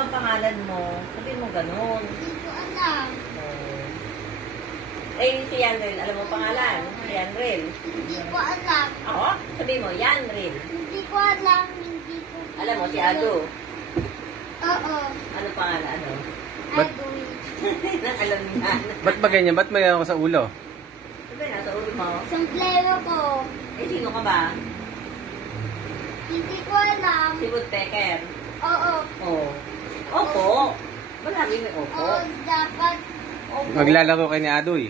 bang pangalan mo? Sabihin mo ganun. Hindi ko alam. Eh, si Yanril, alam mo pangalan? Si Yanril. Hindi ko alam. Ako? Sabihin mo, Yanril. Hindi ko alam. Hindi ko. Alam mo, si Ado. Oo. Ano pangalan? Ano? Ba't- Adoy. Alam niya. Ba't ba ganyan? Ba't may ako sa ulo? Sabi na, sa ulo mo. Sombrero ko. Eh, sino ka ba? Hindi ko alam. Si Woodpecker. Oo. Oo. Opo. Malami may opo. Oo, dapat. Opo. Maglalaro kay ni Adoy.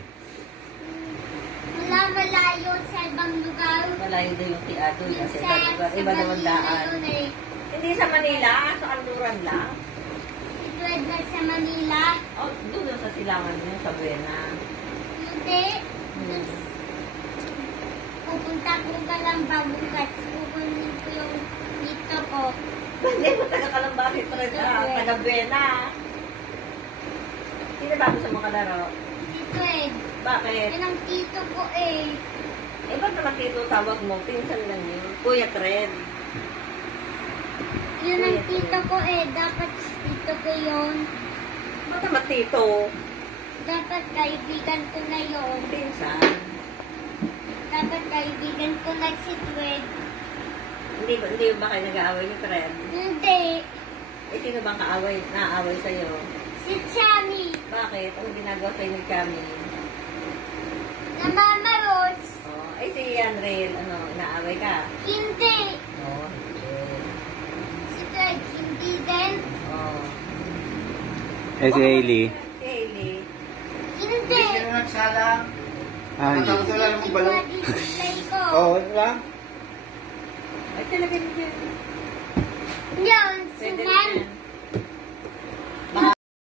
Malayo sa ibang lugar. Malayo din yung si Ado. Kasi Sa iba naman Manila daan. yun eh. Hindi sa Manila, sa Kanluran lang. Ito ay sa Manila. Oh, doon sa silangan mo, sa Buena. Hindi. Hmm. Pupunta ko ka lang babukas. Pupunin ko yung dito ko. Hindi mo taga-Kalambakit rin, taga-Buena. Sino ba sa mga laro? Dito eh. Bakit? Yan ang tito ko eh. Eh, ba't naman dito tawag mo? Pinsan lang yun. Kuya Tren. Yun ang tito ko eh. Dapat tito ko yun. Ba't naman tito? Dapat kaibigan ko na yun. Pinsan. Dapat kaibigan ko na si Twed. Hindi ba kayo nag-aaway ni Tren? Hindi. Eh, sino bang naaway sa'yo? Si Chami. Bakit? Anong ginagawa sa'yo ni Kami? Namamaros. Oh, ay si Yanril, naaway ka? Hindi. Oh, Si Twed, hindi din. oh. Eh si Hailey. Si Hailey. Hindi. Nagsalang. Ah, Hindi Tapos wala namang balaw. ko display ko. Oo, lang. Ay, talaga hindi. Yan, Pwede suman. rin.